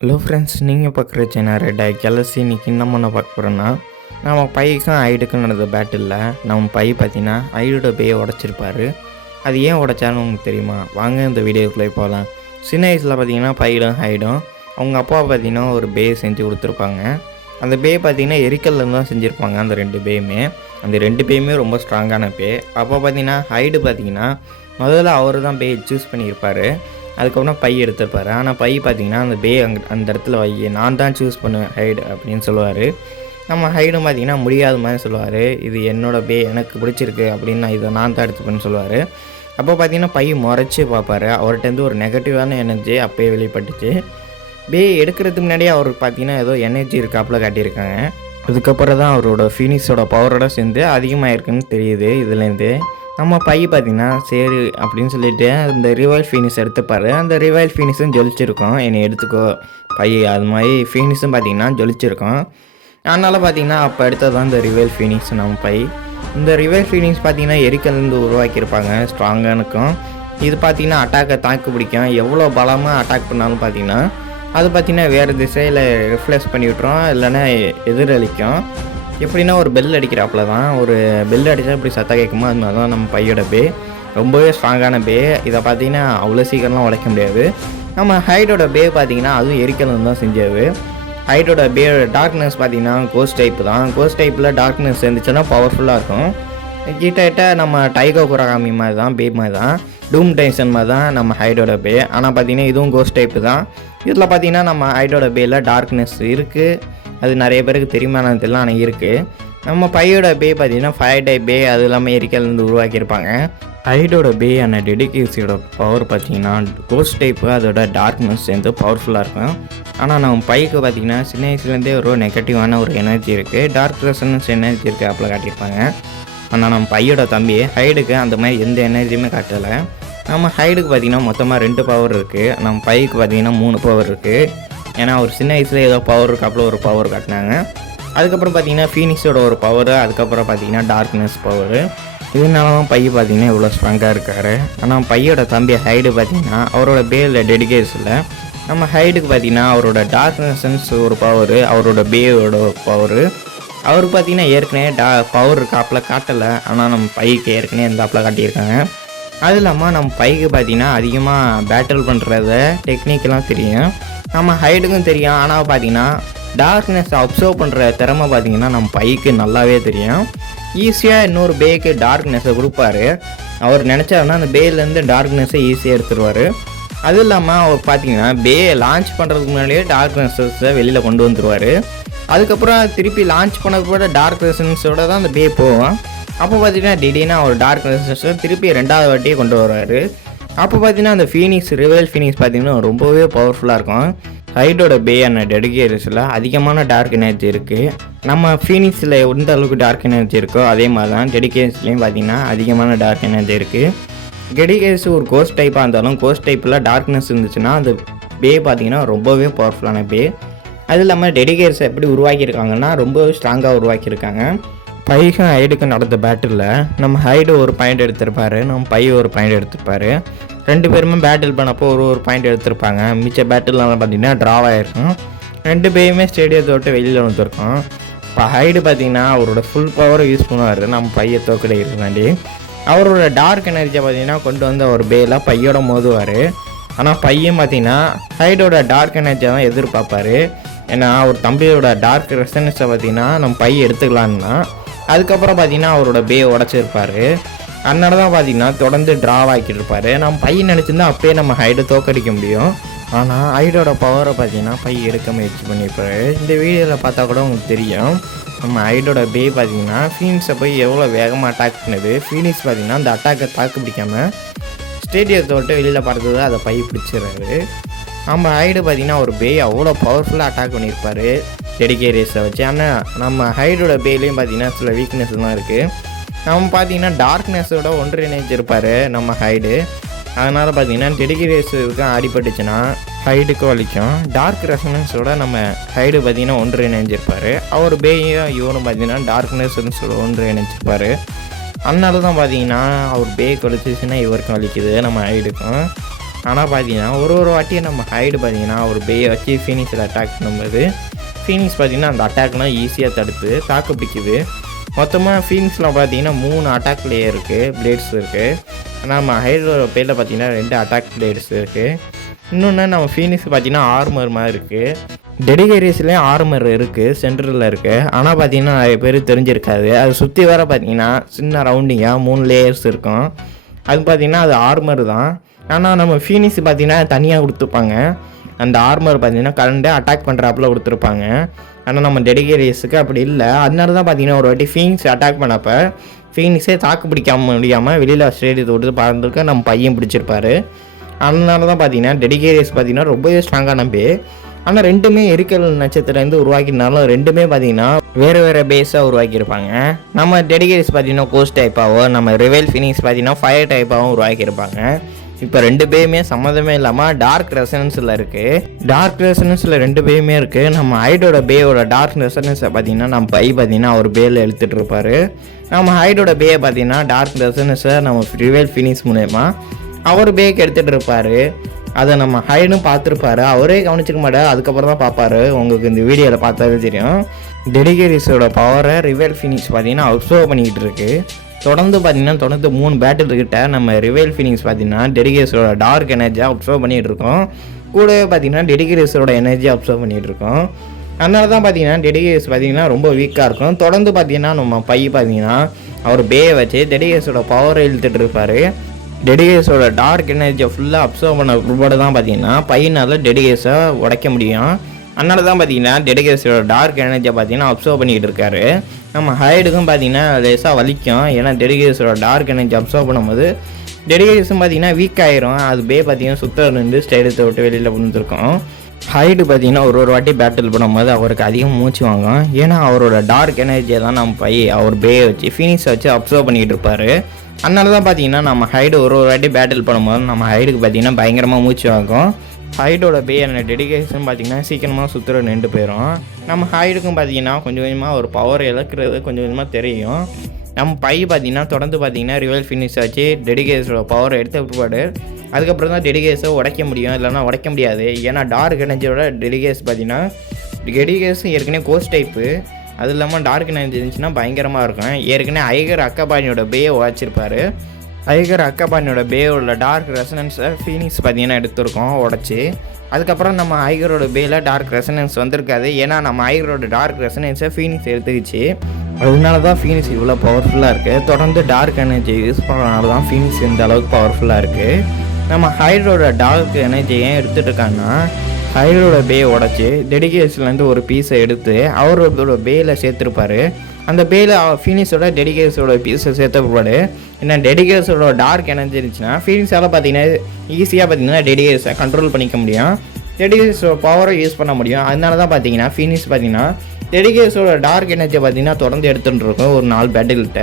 Hello friends, நீங்கள் பார்க்குற channel red ஐ Galaxy. இன்றைக்கி என்ன பண்ண பார்க்க போகிறோன்னா, நம்ம பைக்கும் ஐடுக்கும் நடந்த பேட்டிலில் நம்ம பை பார்த்தீங்கன்னா ஐடோட பேயை உடச்சிருப்பாரு. அது ஏன் உடைச்சான்னு உங்களுக்கு தெரியுமா? வாங்க இந்த வீடியோக்குள்ளே போகலாம். சின்ன வயசில் பார்த்தீங்கன்னா பைடும் ஐடும் அவங்க அப்பா பார்த்தீங்கன்னா ஒரு பே செஞ்சு கொடுத்துருப்பாங்க. அந்த பே பார்த்தீங்கன்னா எரிக்கல்லேருந்து தான் செஞ்சுருப்பாங்க. அந்த ரெண்டு பேயுமே ரொம்ப ஸ்ட்ராங்கான பே. அப்போ பார்த்தீங்கன்னா ஐடு பார்த்தீங்கன்னா முதல்ல அவர் தான் பே சூஸ் பண்ணியிருப்பார். அதுக்கப்புறம் பை எடுத்துருப்பார். ஆனால் பை பார்த்திங்கன்னா அந்த பே அந்த இடத்துல வை, நான் தான் சூஸ் பண்ணுவேன் ஹைடு அப்படின்னு சொல்லுவார். நம்ம ஹைடும் பார்த்திங்கன்னா முடியாத மாதிரி சொல்லுவார், இது என்னோடய பே, எனக்கு பிடிச்சிருக்கு அப்படின்னு இதை நான் தான் எடுத்துப்பேன்னு சொல்லுவார். அப்போ பார்த்திங்கன்னா பை முறைச்சி பார்ப்பார். அவர்கிட்டருந்து ஒரு நெகட்டிவான எனர்ஜி அப்போயே வெளிப்பட்டுச்சு. பே எடுக்கிறதுக்கு முன்னாடியே அவருக்கு பார்த்திங்கன்னா ஏதோ எனர்ஜி இருக்காப்புல காட்டியிருக்காங்க. அதுக்கப்புறம் தான் அவரோட ஃபினிக்ஸோட பவரோட சேர்ந்து அதிகமாக இருக்குன்னு தெரியுது. இதுலேருந்து நம்ம பை பார்த்திங்கன்னா சரி அப்படின்னு சொல்லிவிட்டு இந்த ரிவைல் ஃபீனிக்ஸ் எடுத்துப்பார். அந்த ரிவைல் ஃபீனிக்ஸும் ஜொலிச்சிருக்கோம், என்னை எடுத்துக்கோ பை, அது மாதிரி ஃபீனிக்ஸும் பார்த்திங்கன்னா ஜொலிச்சிருக்கோம். அதனால் பார்த்திங்கன்னா அப்போ எடுத்தது தான் இந்த ரிவைல் ஃபீனிக்ஸ் நம்ம பை. இந்த ரிவைல் ஃபீனிக்ஸ் பார்த்திங்கன்னா எரிக்கல்லேருந்து உருவாக்கியிருப்பாங்க, ஸ்ட்ராங்காக இருக்கும். இது பார்த்திங்கன்னா அட்டாக்கை தாக்கு பிடிக்கும். எவ்வளோ பலமாக அட்டாக் பண்ணாலும் பார்த்திங்கன்னா அது பார்த்திங்கன்னா வேறு திசையில் ரிஃப்ளெக்ஸ் பண்ணி விட்டுரும், இல்லைன்னா எதிரொலிக்கும். எப்படின்னா ஒரு பெல் அடிக்கிறாப்புல தான், ஒரு பெல் அடித்தா இப்படி சத்தம் கேட்குமோ அது மாதிரி தான் நம்ம பையோட பே. ரொம்பவே ஸ்ட்ராங்கான பே. இதை பார்த்தீங்கன்னா அவ்வளோ சீக்கிரம்லாம் உடைக்க முடியாது. நம்ம ஹைடோட பே பார்த்திங்கன்னா அதுவும் எரிக்கணும் தான் செஞ்சது. ஹைடோட பேயோட டார்க்னஸ் பார்த்திங்கன்னா கோஸ்ட் டைப்பு தான். கோஸ்ட் டைப்பில் டார்க்னஸ் இருந்துச்சுன்னா பவர்ஃபுல்லாக இருக்கும். கிட்ட நம்ம டைகோ குரகாமி மாதிரி தான், பே மாதிரி தான், டூம் டைசன் மாதிரி தான் நம்ம ஹைடோட பே. ஆனால் பார்த்திங்கன்னா இதுவும் கோஸ்ட் டைப்பு தான். இதில் பார்த்திங்கன்னா நம்ம ஹைடோட பேயில் டார்க்னஸ் இருக்குது. அது நிறைய பேருக்கு தெரியுமானது தெரியல, ஆனால் இருக்குது. நம்ம பையோட பே பார்த்திங்கன்னா ஃபயர் டைப் பே, அது இல்லாமல் எரிக்கல்லேருந்து உருவாக்கியிருப்பாங்க. ஹைடோட பே ஆன டெடிகேசியோட பவர் பார்த்திங்கன்னா கோஸ்ட் டைப்பு, அதோட டார்க்னஸ் சேர்ந்து பவர்ஃபுல்லாக இருக்கும். ஆனால் நம்ம பைக்கு பார்த்திங்கன்னா சின்ன வயசுலேருந்தே ஒரு நெகட்டிவான ஒரு எனர்ஜி இருக்குது, டார்க் ரெசனன்ஸ் எனர்ஜி இருக்குது அப்போ காட்டியிருப்பாங்க. ஆனால் நம்ம பையோட தம்பி ஹைடுக்கு அந்த மாதிரி எந்த எனர்ஜியுமே காட்டலை. நம்ம ஹைடுக்கு பார்த்திங்கன்னா மொத்தமாக 2 பவர் இருக்குது, நம்ம பைக்கு பார்த்திங்கன்னா 3 பவர் இருக்குது. ஏன்னா ஒரு சின்ன வயசில் ஏதோ பவர் இருக்காப்புல ஒரு பவர் காட்டினாங்க. அதுக்கப்புறம் பார்த்திங்கன்னா ஃபீனிக்ஸோட ஒரு பவர், அதுக்கப்புறம் பார்த்திங்கன்னா டார்க்னஸ் பவர். இதனால தான் பை பார்த்திங்கன்னா இவ்வளோ ஸ்ட்ராங்காக இருக்கார். ஆனால் பையோட தம்பி ஹைடு பார்த்திங்கன்னா அவரோட பேயில் டெடிகேஷனில் நம்ம ஹைடுக்கு பார்த்திங்கன்னா அவரோட டார்க்னஸ் ஒரு பவர், அவரோட பேயோட பவர். அவர் பார்த்திங்கன்னா ஏற்கனவே பவர் இருக்காப்பில் காட்டலை, ஆனால் நம்ம பைக்கு ஏற்கனவே இருந்தாப்பில் காட்டியிருக்காங்க. அது இல்லாமல் நம்ம பைக்கு பார்த்திங்கன்னா அதிகமாக பேட்டில் பண்ணுறத டெக்னிக்கெலாம் தெரியும், நம்ம ஹைடுக்கும் தெரியும். ஆனால் பார்த்திங்கன்னா டார்க்னஸை அப்சர்வ் பண்ணுற திறமை பார்த்திங்கன்னா நம்ம பைக்கு நல்லாவே தெரியும். ஈஸியாக இன்னொரு பேக்கு டார்க்னஸை கொடுப்பாரு. அவர் நினச்சாருன்னா அந்த பேலேருந்து டார்க்னஸை ஈஸியாக எடுத்துருவார். அதுவும் இல்லாமல் அவர் பார்த்திங்கன்னா பே லான்ச் பண்ணுறதுக்கு முன்னாடியே டார்க்னஸை வெளியில் கொண்டு வந்துடுவார். அதுக்கப்புறம் திருப்பி லான்ச் பண்ணது கூட டார்க் ரெசனன்ஸோட தான் அந்த பே போவோம். அப்போ பார்த்திங்கன்னா திடீர்னு அவர் டார்க் ரெசனன்ஸை திருப்பி 2வது வாட்டியே கொண்டு வருவார். அப்போ பார்த்திங்கன்னா அந்த ஃபீனிக்ஸ், ரிவைல் ஃபீனிக்ஸ் பார்த்திங்கன்னா ரொம்பவே பவர்ஃபுல்லாக இருக்கும். ஹைடோட பேயான டெடிகேட்டர்ஸில் அதிகமான டார்க் எனர்ஜி இருக்குது. நம்ம ஃபீனிக்ஸில் எந்த அளவுக்கு டார்க் எனர்ஜி இருக்கோ அதே மாதிரி தான் டெடிகேட்டர்ஸ்லேயும் பார்த்திங்கன்னா அதிகமான டார்க் எனர்ஜி இருக்குது. டெடிகேட்டர்ஸ் ஒரு கோஸ்ட் டைப்பாக இருந்தாலும் கோஸ்ட் டைப்பில் டார்க்னஸ் இருந்துச்சுன்னா அந்த பே பார்த்திங்கன்னா ரொம்பவே பவர்ஃபுல்லான பே. அது இல்லாமல் டெடிகேட்டர்ஸை எப்படி உருவாக்கியிருக்காங்கன்னா ரொம்பவே ஸ்ட்ராங்காக உருவாக்கியிருக்காங்க. பைக்கும் ஹைடுக்கும் நடந்த பேட்டிலில் நம்ம ஹைடு ஒரு பாயிண்ட் எடுத்திருப்பார், நம்ம பை ஒரு பாயிண்ட் எடுத்திருப்பார். 2 பேருமே பேட்டில் பண்ணப்போ ஒரு பாயிண்ட் எடுத்திருப்பாங்க. மிச்ச பேட்டில்லாம் பார்த்திங்கன்னா ட்ராவ் ஆகிருக்கும். 2 பேருமே ஸ்டேடியத்தை விட்டு வெளியில் வந்துருக்கோம். இப்போ ஹைடு பார்த்திங்கன்னா அவரோட ஃபுல் பவரை யூஸ் பண்ணுவார் நம்ம பையை தோக்கடிக்கிறதுக்காண்டி. அவரோட டார்க் எனர்ஜியை பார்த்திங்கன்னா கொண்டு வந்து அவர் பேயில் பையோட மோதுவார். ஆனால் பையன் பார்த்திங்கன்னா ஹைடோட டார்க் எனர்ஜியை தான் எதிர்பார்ப்பார். ஏன்னா அவர் தம்பியோட டார்க் ரெசனன்ஸை பார்த்திங்கன்னா நம்ம பை எடுத்துக்கலான்னா அதுக்கப்புறம் பார்த்திங்கன்னா அவரோட பே உடச்சிருப்பார். அதனால தான் பார்த்திங்கன்னா தொடர்ந்து ட்ராவ் ஆக்கிட்டு இருப்பார். நம்ம பையன் நினச்சிருந்தா அப்போயே நம்ம ஹைடை தோக்கடிக்க முடியும். ஆனால் ஹைடோட பவரை பார்த்திங்கன்னா பை எடுக்க முயற்சி பண்ணியிருப்பார். இந்த வீடியோவில் பார்த்தா கூட உங்களுக்கு தெரியும். நம்ம ஹைடோட பே பார்த்திங்கன்னா ஃபீனிக்ஸை போய் எவ்வளோ வேகமாக அட்டாக் பண்ணுது. ஃபீனிக்ஸ் பார்த்திங்கன்னா அந்த அட்டாக்கை தாக்கு பிடிக்காமல் ஸ்டேடியத்தை விட்டு வெளியில் பறந்தது, அதை பை பிடிச்சிடுறாரு. நம்ம ஹைடு பார்த்திங்கன்னா ஒரு பே அவ்வளோ பவர்ஃபுல்லாக அட்டாக் பண்ணியிருப்பார் டெடிகேட்டர்ஸை வச்சு. ஆனால் நம்ம ஹைடோட பேலையும் பார்த்திங்கன்னா சில வீக்னஸ்லாம் இருக்குது. நம்ம பார்த்திங்கன்னா டார்க்னஸோட ஒன்றிணைஞ்சிருப்பார் நம்ம ஹைடு. அதனால் பார்த்திங்கன்னா டெடிகேட்டர்ஸுக்கு அடிபட்டுச்சுன்னா ஹைடுக்கு வலிக்கும். டார்க் ரெசனன்ஸோட நம்ம ஹைடு பார்த்திங்கன்னா ஒன்றிணைஞ்சிருப்பார். அவர் பேயும் இவனும் பார்த்திங்கன்னா டார்க்னஸோட ஒன்றிணைஞ்சிருப்பார். அதனால தான் பார்த்திங்கன்னா அவர் பே வலிச்சிச்சுன்னா இவருக்கும் வலிக்குது நம்ம ஹைடுக்கும். ஆனால் பார்த்தீங்கன்னா ஒரு வாட்டியும் நம்ம ஹைடு பார்த்தீங்கன்னா ஒரு பேயை வச்சு ஃபீனிக்ஸில் அட்டாக் பண்ணும்போது ஃபீனிக்ஸ் பார்த்தீங்கன்னா அந்த அட்டாக்லாம் ஈஸியாக தடுத்து தாக்கு பிடிக்குது. மொத்தமாக ஃபீனிக்ஸில் பார்த்தீங்கன்னா 3 அட்டாக் லேயர் இருக்குது, பிளேட்ஸ் இருக்குது. ஆனால் நம்ம ஹைடோட பேரில் பார்த்தீங்கன்னா 2 அட்டாக் பிளேட்ஸ் இருக்குது. இன்னொன்று நம்ம ஃபீனிக்ஸ் பார்த்தீங்கன்னா ஆர்மர் மாதிரி இருக்குது. டெடிகேரியஸ்லேயும் ஆர்மர் இருக்குது, சென்டரில் இருக்குது. ஆனால் பார்த்தீங்கன்னா நிறைய பேர் தெரிஞ்சிருக்காது. அது சுற்றி வர பார்த்தீங்கன்னா சின்ன ரவுண்டிங்காக 3 லேயர்ஸ் இருக்கும். அது பார்த்தீங்கன்னா அது ஆர்மர் தான். ஆனால் நம்ம ஃபீனிக்ஸ் பார்த்தீங்கன்னா தனியாக கொடுத்துருப்பாங்க. அந்த ஆர்மர் பார்த்தீங்கன்னா கரண்டை அட்டாக் பண்ணுறாப்புல கொடுத்துருப்பாங்க. ஆனால் நம்ம டெடிகேரியஸுக்கு அப்படி இல்லை. அதனால தான் பார்த்தீங்கன்னா ஒரு வாட்டி ஃபீனிக்ஸ் அட்டாக் பண்ணப்போ ஃபீனிக்ஸே தாக்கு பிடிக்காம முடியாமல் வெளியில் ஸ்டேடியத்தை விட்டு பறந்துருக்க நம்ம பையன் பிடிச்சிருப்பாரு. அதனால தான் பார்த்தீங்கன்னா டெடிகேரியஸ் பார்த்தீங்கன்னா ரொம்பவே ஸ்ட்ராங்காக நம்பி. ஆனால் ரெண்டுமே எரிக்கல் நட்சத்திரலேருந்து உருவாக்கினாலும் ரெண்டுமே பார்த்தீங்கன்னா வேறு பேஸாக உருவாக்கியிருப்பாங்க. நம்ம டெடிகேரியஸ் பார்த்தீங்கன்னா கோஸ்ட் டைப்பாகவோ, நம்ம ரிவைல் ஃபீனிக்ஸ் பார்த்தீங்கன்னா ஃபயர் டைப்பாகவும் உருவாக்கியிருப்பாங்க. இப்போ 2 பேருமே சம்மந்தமே இல்லாமல் டார்க் ரெசனன்ஸில் இருக்குது. டார்க் ரெசனன்ஸில் 2 பேருமே இருக்குது. நம்ம ஹைடோட பேயோட டார்க் ரெசனன்ஸை பார்த்தீங்கன்னா நம்ம பை பார்த்தீங்கன்னா அவர் பேயில் எழுத்துட்டு இருப்பார். நம்ம ஹைடோட பேயை பார்த்தீங்கன்னா டார்க் ரெசனன்ஸை நம்ம ரிவைல் ஃபீனிக்ஸ் மூலயமா அவர் பேக்கு எடுத்துகிட்டு இருப்பார். அதை நம்ம ஹைடும் பார்த்துருப்பாரு. அவரே கவனிச்சிக்க மாட்டார், அதுக்கப்புறம் தான் பார்ப்பாரு. உங்களுக்கு இந்த வீடியோவில் பார்த்தாலே தெரியும். டெடிகேரியஸோட பவரை ரிவைல் ஃபீனிக்ஸ் பார்த்தீங்கன்னா அப்சர்வ் பண்ணிக்கிட்டு இருக்கு. தொடர்ந்து பார்த்தீங்கன்னா 3 பேட்டில்கிட்ட நம்ம ரிவைல் ஃபீனிக்ஸ் பார்த்தீங்கன்னா டெடிகேரியஸோட டார்க் எனர்ஜியாக அப்சர்வ் பண்ணிகிட்டு இருக்கோம். கூடவே பார்த்தீங்கன்னா டெடிகேரியஸோட எனர்ஜி அப்சர்வ் பண்ணிகிட்டு இருக்கோம். அதனால தான் பார்த்தீங்கன்னா டெடிகேரியஸ் பார்த்தீங்கன்னா ரொம்ப வீக்காக இருக்கும். தொடர்ந்து பார்த்தீங்கன்னா நம்ம பை பார்த்தீங்கன்னா அவர் பேயை வச்சு டெடிகேரியஸோட பவரை இழுத்துட்டு இருப்பார். டெடிகேரியஸோட டார்க் எனர்ஜியை ஃபுல்லாக அப்சர்வ் பண்ண பிற்பாடு தான் பார்த்தீங்கன்னா பையனால் டெடிகேரியஸை உடைக்க முடியும். அதனால தான் பார்த்தீங்கன்னா டெடிகேரியஸோட டார்க் எனர்ஜியை பார்த்தீங்கன்னா அப்சர்வ் பண்ணிக்கிட்டு இருக்காரு. நம்ம ஹைடுக்கும் பார்த்தீங்கன்னா லேசாக வலிக்கும். ஏன்னா டெடிகேரியஸோட டார்க் எனர்ஜி அப்சர்வ் பண்ணும்போது டெடிகேரியஸும் பார்த்தீங்கன்னா வீக் ஆயிரும். அது பே பார்த்தீங்கன்னா சுத்தம் நின்று ஸ்டேடியத்தை விட்டு வெளியில் விழுந்துருக்கும். ஹைடு பார்த்தீங்கன்னா ஒரு வாட்டி பேட்டில் பண்ணும்போது அவருக்கு அதிகம் மூச்சு வாங்கும். ஏன்னா அவரோட டார்க் எனர்ஜியை தான் நம்ம பை அவர் பேயை வச்சு ஃபீனிக்ஸை வச்சு அப்சர்வ் பண்ணிக்கிட்டு இருப்பார். அதனால தான் பார்த்தீங்கன்னா நம்ம ஹைடு ஒரு வாட்டி பேட்டில் பண்ணும்போது நம்ம ஹைடுக்கு பார்த்தீங்கன்னா பயங்கரமாக மூச்சு வாங்கும். ஹைடோட பேயான டெடிகேஷன் பார்த்தீங்கன்னா சீக்கிரமாக சுற்றுற நின்று போயிடும். நம்ம ஹைடுக்கும் பார்த்தீங்கன்னா கொஞ்சம் கொஞ்சமாக ஒரு பவர் இழக்கிறது கொஞ்சம் கொஞ்சமாக தெரியும். நம்ம பை பார்த்தீங்கன்னா தொடர்ந்து பார்த்தீங்கன்னா ரிவைல் ஃபினிஷ் ஆச்சு டெடிகேஷனோட பவர் எடுத்த பிற்பாடு அதுக்கப்புறம் தான் டெடிகேஸை உடைக்க முடியும், இல்லைனா உடைக்க முடியாது. ஏன்னா டார்க் எனர்ஜியோட டெடிகேஸ் பார்த்தீங்கன்னா டெடிகேஸும் ஏற்கனவே கோஸ்ட் டைப்பு, அது இல்லாமல் டார்க் எனர்ஜி இருந்துச்சுன்னா பயங்கரமாக இருக்கும். ஏற்கனவே ஐகர் அக்காபானியோட பேயை உடைச்சிருப்பார். ஐகர் அக்காபானியோட பேயோட டார்க் ரெசனன்ஸை ஃபீனிக்ஸ் பார்த்தீங்கன்னா எடுத்துருக்கோம் உடச்சி. அதுக்கப்புறம் நம்ம ஐகரோட பேயில் டார்க் ரெசனன்ஸ் வந்திருக்காது. ஏன்னா நம்ம ஐகரோட டார்க் ரெசனன்ஸை ஃபீனிக்ஸ் எடுத்துக்கிச்சு. அதனால தான் ஃபீனிக்ஸ் இவ்வளோ பவர்ஃபுல்லாக இருக்குது. தொடர்ந்து டார்க் எனர்ஜி யூஸ் பண்ணுறதுனால தான் ஃபீனிக்ஸ் இந்த அளவுக்கு பவர்ஃபுல்லாக இருக்குது. நம்ம ஹைடரோட டார்க் எனர்ஜி ஏன் எடுத்துகிட்டு இருக்காங்கன்னா ஹைடரோட பேயை உடச்சி டெடிகேஸ்லேருந்து ஒரு பீஸை எடுத்து அவரோட பேயில் சேர்த்துருப்பார். அந்த பேயில் ஃபீனிக்ஸோட டெடிகேஸோட பீஸை சேர்த்த பிற்பாடு ஏன்னா டெடிகேஸோட டார்க் எனர்ஜி இருந்துச்சுன்னா ஃபீனிக்ஸால் பார்த்தீங்கன்னா ஈஸியாக பார்த்தீங்கன்னா டெடிகேஸை கண்ட்ரோல் பண்ணிக்க முடியும், டெடிகேஸோட பவரை யூஸ் பண்ண முடியும். அதனால தான் பார்த்தீங்கன்னா ஃபீனிக்ஸ் பார்த்தீங்கன்னா டெடிகேஸோட டார்க் எனர்ஜியை பார்த்தீங்கன்னா தொடர்ந்து எடுத்துகிட்டு இருக்கோம் ஒரு 4 பேட்டில்கிட்ட.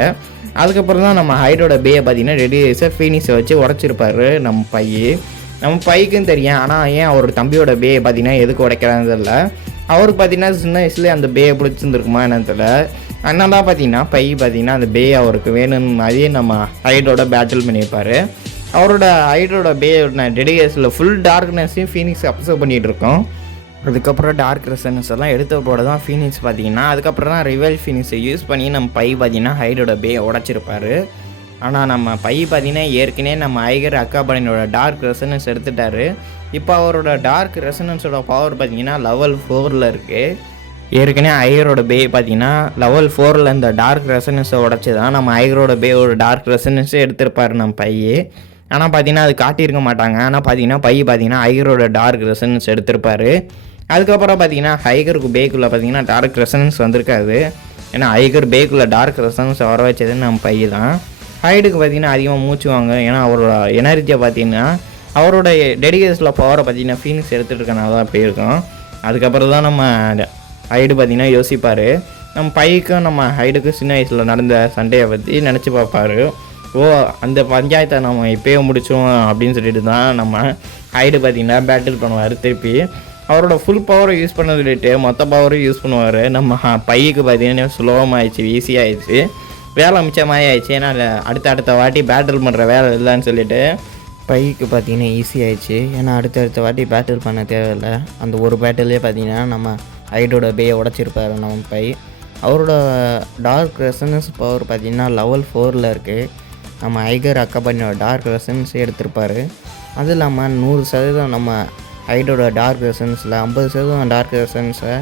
அதுக்கப்புறம் தான் நம்ம ஹைடோட பேயை பார்த்தீங்கன்னா டெடிகேஸை ஃபீனிக்ஸை வச்சு உடச்சிருப்பாரு நம்ம பைக்குன்னு தெரியும். ஆனால் ஏன் அவர் தம்பியோட பேயை பார்த்தீங்கன்னா எதுக்கு உடைக்கிறான்னு தெரியல. அவருக்கு பார்த்தீங்கன்னா சின்ன வயசுலேயே அந்த பேயை பிடிச்சிருந்துருக்குமா என்னன்னு தெரியல. அதனால பார்த்தீங்கன்னா பை பார்த்தீங்கன்னா அந்த பே அவருக்கு வேணும்னு மாதிரியே நம்ம ஹைடோட பேட்டில் பண்ணியிருப்பார். அவரோட ஹைடோட பேயோட டெடிகேஸில் ஃபுல் டார்க்னஸையும் ஃபீனிக்ஸ் அப்சர்வ் பண்ணிகிட்டு இருக்கோம். அதுக்கப்புறம் டார்க் ரெசனன்ஸ் எல்லாம் எடுத்த போட தான் ஃபீனிக்ஸ் பார்த்தீங்கன்னா அதுக்கப்புறம் தான் ரிவைல் ஃபீனிக்ஸை யூஸ் பண்ணி நம்ம பை பார்த்தீங்கன்னா ஹைடோட பேயை உடச்சிருப்பார். ஆனால் நம்ம பை பார்த்தீங்கன்னா ஏற்கனவே நம்ம ஐகர் அக்காபானியோட டார்க் ரெசனன்ஸ் எடுத்துட்டாரு. இப்போ அவரோட டார்க் ரெசனன்ஸோட பவர் பார்த்தீங்கன்னா லெவல் 4 இருக்குது. ஏற்கனவே ஐகரோட பே பார்த்தீங்கன்னா லெவல் 4 இந்த டார்க் ரெசனன்ஸை உடச்சி தான் நம்ம ஐகரோட பேயோட டார்க் ரெசனன்ஸே எடுத்திருப்பார் நம்ம பையே. ஆனால் பார்த்தீங்கன்னா அது காட்டியிருக்க மாட்டாங்க. ஆனால் பார்த்தீங்கன்னா பை பார்த்தீங்கன்னா ஐகரோட டார்க் ரெசனன்ஸ் எடுத்திருப்பார். அதுக்கப்புறம் பார்த்தீங்கன்னா ஐகருக்கு பேக்குள்ளே பார்த்தீங்கன்னா டார்க் ரெசனன்ஸ் வந்திருக்காது. ஏன்னா ஐகர் பேக்குள்ளே டார்க் ரெசனன்ஸ் வர வச்சது நம்ம பை தான். ஹைடுக்கு பார்த்தீங்கன்னா அதிகமாக மூச்சு வாங்க. ஏன்னா அவரோட எனர்ஜியை பார்த்தீங்கன்னா அவரோட டெடிகேஷனில் பவரை பார்த்தீங்கன்னா ஃபீனிக்ஸ் எடுத்துகிட்டு இருக்கனால தான் போயிருக்கோம். அதுக்கப்புறம் தான் நம்ம ஹைடு பார்த்தீங்கன்னா யோசிப்பார். நம்ம பைக்கும் நம்ம ஹைடுக்கும் சின்ன வயசில் நடந்த சண்டையை பற்றி நினச்சி பார்ப்பார். ஓ அந்த பஞ்சாயத்தை நம்ம இப்போயே முடித்தோம் அப்படின்னு சொல்லிட்டு தான் நம்ம ஹைடு பார்த்தீங்கன்னா பேட்டில் பண்ணுவார். திருப்பி அவரோட ஃபுல் பவரை யூஸ் பண்ண சொல்லிட்டு மொத்த பவரும் யூஸ் பண்ணுவார். நம்ம பைக்கு பார்த்தீங்கன்னா சுலபமாகிடுச்சு, ஈஸியாகிடுச்சு, வேலை மிச்சமாக ஆயிடுச்சு. ஏன்னா அடுத்த வாட்டி பேட்டில் பண்ணுற வேலை இல்லைன்னு சொல்லிட்டு பைக்கு பார்த்தீங்கன்னா ஈஸி ஆயிடுச்சு. ஏன்னா அடுத்தடுத்த வாட்டி பேட்டில் பண்ண தேவையில்ல. அந்த ஒரு பேட்டிலே பார்த்தீங்கன்னா நம்ம ஹைடோட பேயை உடச்சிருப்பாரு நம்ம பை. அவரோட டார்க் ரெசனன்ஸ் பவர் பார்த்தீங்கன்னா லெவல் 4ல் இருக்குது. நம்ம ஐகர் அக்கபனியோட டார்க் ரெசனன்ஸே எடுத்திருப்பார். அதுவும் இல்லாமல் 100% நம்ம ஹைடோட டார்க் ரெசனன்ஸில் 50% டார்க் ரெசனன்ஸை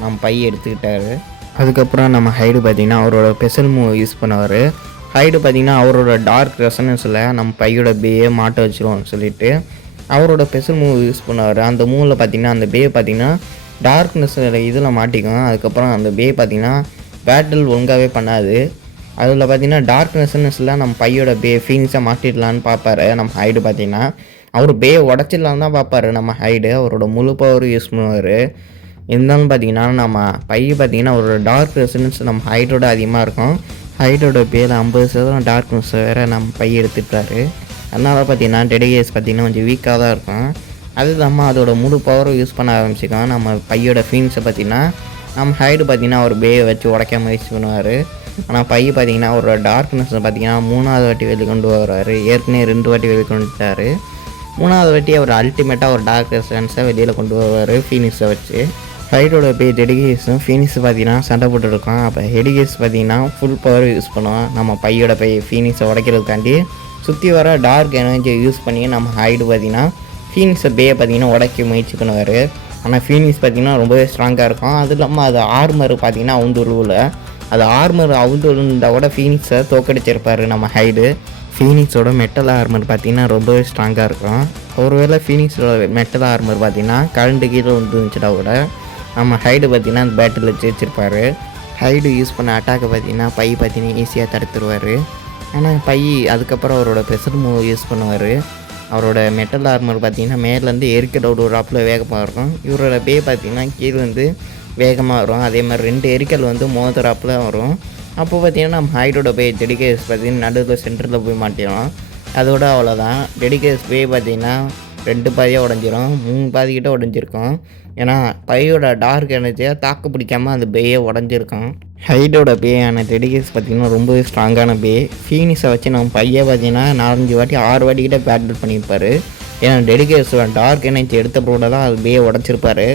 நம்ம பை எடுத்துக்கிட்டாரு. அதுக்கப்புறம் நம்ம ஹைடு பார்த்திங்கன்னா அவரோட ஸ்பெஷல் மூவ் யூஸ் பண்ணுவார். ஹைடு பார்த்திங்கன்னா அவரோட டார்க் ரெசனன்ஸில் நம்ம பையோட பேயை மாட்ட வச்சிருவோம்னு சொல்லிவிட்டு அவரோட ஸ்பெஷல் மூவ் யூஸ் பண்ணுவார். அந்த மூவில் பார்த்திங்கன்னா அந்த பே பார்த்திங்கன்னா டார்க்னஸ் இதில் மாட்டிக்கும். அதுக்கப்புறம் அந்த பே பார்த்திங்கன்னா பேட்டில் ஒழுங்காகவே பண்ணாது. அதில் பார்த்திங்கன்னா டார்க்னஸ்னஸில் நம்ம பையோட பே ஃபீனிக்ஸாக மாட்டிடலான்னு பார்ப்பாரு நம்ம ஹைடு. பார்த்திங்கன்னா அவர் பே உடச்சிடலான்னு தான் பார்ப்பாரு நம்ம ஹைடு. அவரோட முழு பவர் யூஸ் பண்ணுவார். இருந்தாலும் பார்த்திங்கன்னா நம்ம பை பார்த்திங்கன்னா அவரோட டார்க் ரெசனன்ஸ் நம்ம ஹைட்டோட அதிகமாக இருக்கும். ஹைட்டோட பேர் 50% டார்க்னஸ் வேறு நம்ம பை எடுத்துட்டாரு. அதனால் பார்த்திங்கன்னா டெடிகேஸ் பார்த்திங்கன்னா கொஞ்சம் வீக்காக தான் இருக்கும். அது இல்லாமல் அதோட முழு பவரும் யூஸ் பண்ண ஆரம்பிச்சிக்கோம். நம்ம பையோட ஃபீனிக்ஸை பார்த்திங்கன்னா நம்ம ஹைடு பார்த்திங்கன்னா ஒரு பேயை வச்சு உடைக்க முயற்சி பண்ணுவார். ஆனால் பை பார்த்திங்கன்னா அவரோட டார்க்னஸ் பார்த்திங்கன்னா 3வது வாட்டி வெளியே கொண்டு வர்றாரு. ஏற்கனவே 2 வாட்டி வெளியே கொண்டு வந்துட்டார். 3வது வாட்டி அவர் அல்டிமேட்டாக ஒரு டார்க் ரெசனன்ஸை வெளியில் கொண்டு வருவார் ஃபீனிக்ஸை வச்சு. ஹைடோட பேர் டெடிகேஸும் ஃபீனிக்ஸ் பார்த்திங்கன்னா சண்டை போட்டுருக்கோம். அப்போ ஹெடிகேஸ் பார்த்திங்கன்னா ஃபுல் பவர் யூஸ் பண்ணுவோம். நம்ம பையோட பை ஃபீனிக்ஸை உடைக்கிறதுக்காண்டி சுற்றி வர டார்க் எனர்ஜியை யூஸ் பண்ணி நம்ம ஹைடு பார்த்திங்கன்னா ஃபீனிக்ஸை பேயை பார்த்திங்கன்னா உடைக்க முயற்சி பண்ணுவார். ஆனால் ஃபீனிக்ஸ் பார்த்திங்கன்னா ரொம்பவே ஸ்ட்ராங்காக இருக்கும். அது இல்லாமல் அது ஆர்மர் பார்த்திங்கன்னா அவுந்துருவில் அது ஆர்மர் அவுந்துருந்தால் கூட ஃபீனிக்ஸை தோக்கடிச்சிருப்பார் நம்ம ஹைடு. ஃபீனிக்ஸோட மெட்டல் ஆர்மர் பார்த்திங்கன்னா ரொம்பவே ஸ்ட்ராங்காக இருக்கும். ஒருவேளை ஃபீனிக்ஸோட மெட்டல் ஆர்மர் பார்த்திங்கன்னா கரண்ட்டு கீழே வந்துச்சுட்டா கூட நம்ம ஹைடு பார்த்திங்கன்னா அந்த பேட்டில் ஜெயிச்சிருப்பார். ஹைடு யூஸ் பண்ண அட்டாக்கை பார்த்திங்கன்னா பை பார்த்திங்கன்னா ஈஸியாக தடுத்துருவார். ஆனால் பை அதுக்கப்புறம் அவரோட ப்ரெஷர் மூவ் யூஸ் பண்ணுவார். அவரோட மெட்டல் ஆர்மர் பார்த்திங்கன்னா மேலேருந்து எரிக்கல் விடுறாப்பில் வேகமாக இருக்கும். இவரோட பே பார்த்திங்கன்னா கீழே வந்து வேகமாக வரும். அதே மாதிரி 2 எரிக்கல் வந்து மோதுறாப்பில் வரும். அப்போ பார்த்திங்கன்னா நம்ம ஹைடோட பே டெடிகேஸ் பார்த்திங்கன்னா நடுவில் சென்டரில் போய் மாட்டிடும். அதோட அவ்வளோதான். டெடிகேஸ் பே பார்த்திங்கன்னா 2 பாதியாக உடஞ்சிரும். 3 பாதிக்கிட்ட உடஞ்சிருக்கும். ஏன்னா பையோட டார்க் எனர்ஜியாக தாக்கு பிடிக்காமல் அந்த பேயை உடஞ்சிருக்கும். ஹைடோட பேயான டெடிகேஸ் பார்த்திங்கன்னா ரொம்பவே ஸ்ட்ராங்கான பே. ஃபீனிக்ஸை வச்சு நம்ம பையை பார்த்திங்கன்னா 4-5 வாட்டி 6 வாட்டிக்கிட்ட பேட்டில் பண்ணியிருப்பார். ஏன்னா டெடிகேஸோட டார்க் எனர்ஜி எடுத்த போட தான் அது பேயை உடச்சிருப்பார்.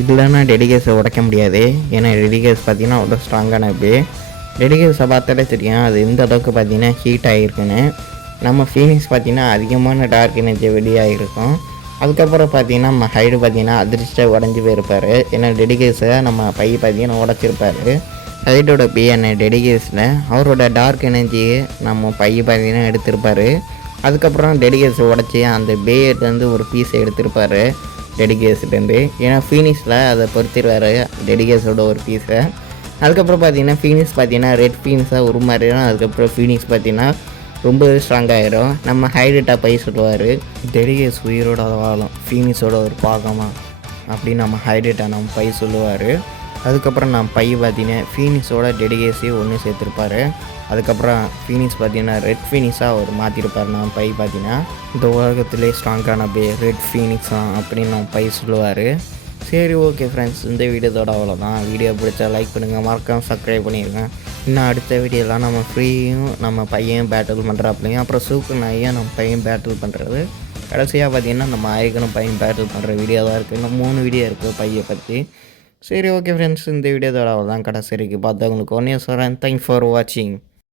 இல்லைன்னா டெடிகேஸை உடைக்க முடியாது. ஏன்னா டெடிகேஸ் பார்த்திங்கன்னா அவ்வளோ ஸ்ட்ராங்கான பே. டெடிகேஸை பார்த்தாலே தெரியும் அது எந்த அளவுக்கு பார்த்திங்கன்னா ஹீட் ஆகிருக்குன்னு. நம்ம ஃபீனிக்ஸ் பார்த்திங்கன்னா அதிகமான டார்க் எனர்ஜி வெளியாகிருக்கும். அதுக்கப்புறம் பார்த்திங்கன்னா நம்ம ஹைடு பார்த்திங்கன்னா அதிர்ஷ்ட உடஞ்சி போயிருப்பார். ஏன்னா டெடிகேஸை நம்ம பை பார்த்திங்கன்னா உடச்சிருப்பார். ஹைடோட பேயான டெடிகேஸில் அவரோட டார்க் எனர்ஜியை நம்ம பை பார்த்திங்கன்னா எடுத்திருப்பார். அதுக்கப்புறம் டெடிகேஸை உடச்சி அந்த பேயிலேருந்து ஒரு பீஸை எடுத்திருப்பார் டெடிகேஸ்லேருந்து. ஏன்னா ஃபீனிக்ஸில் அதை பொறுத்திருவார் டெடிகேஸோட ஒரு பீஸை. அதுக்கப்புறம் பார்த்திங்கன்னா ஃபீனிக்ஸ் பார்த்திங்கன்னா ரெட் ஃபீனிக்ஸாக உருமாறிடும். அதுக்கப்புறம் ஃபீனிக்ஸ் பார்த்திங்கன்னா ரொம்பவே ஸ்ட்ராங்காகிடும். நம்ம ஹைடுட்டா பை சொல்லுவார் டெடிகேஸ் உயிரோட வாழும் ஃபீனிக்ஸோட ஒரு பாகமாக அப்படின்னு நம்ம ஹைடுட்டா நம்ம பை சொல்லுவார். அதுக்கப்புறம் நம்ம பை பார்த்திங்கன்னா ஃபீனிக்ஸோட டெடிகேஸையும் ஒன்று சேர்த்துருப்பார். அதுக்கப்புறம் ஃபீனிக்ஸ் பார்த்திங்கன்னா ரெட் ஃபீனிக்ஸாக அவர் மாற்றிருப்பார். நம்ம பை பார்த்திங்கன்னா இந்த உலகத்திலே ஸ்ட்ராங்கான பே ரெட் ஃபீனிக்ஸா அப்படின்னு நம்ம பை சொல்லுவார். சரி, ஓகே ஃப்ரெண்ட்ஸ், இந்த வீடியோதோட அவ்வளோதான். வீடியோ பிடிச்சா லைக் பண்ணுங்கள், மறக்காமல் சப்ஸ்கிரைப் பண்ணிடுங்க. இன்னும் அடுத்த வீடியோலாம் நம்ம ஃப்ரீயும் நம்ம பையன் பேட்டில் பண்ணுறாப்லையும் அப்புறம் சூக்கு நாயும் நம்ம பையன் பேட்டில் பண்ணுறது கடைசியாக பார்த்திங்கன்னா நம்ம ஐகனும் பையன் பேட்டில் பண்ணுற வீடியோ தான் இருக்குது. இன்னும் 3 வீடியோ இருக்குது பையை பற்றி. சரி, ஓகே ஃப்ரெண்ட்ஸ், இந்த வீடியோதோட அவ்வளோதான். கடைசி வரைக்கும் பார்த்தவங்களுக்கு ஒன்றே சொல்கிறேன். தேங்க்ஸ் ஃபார் வாட்சிங்.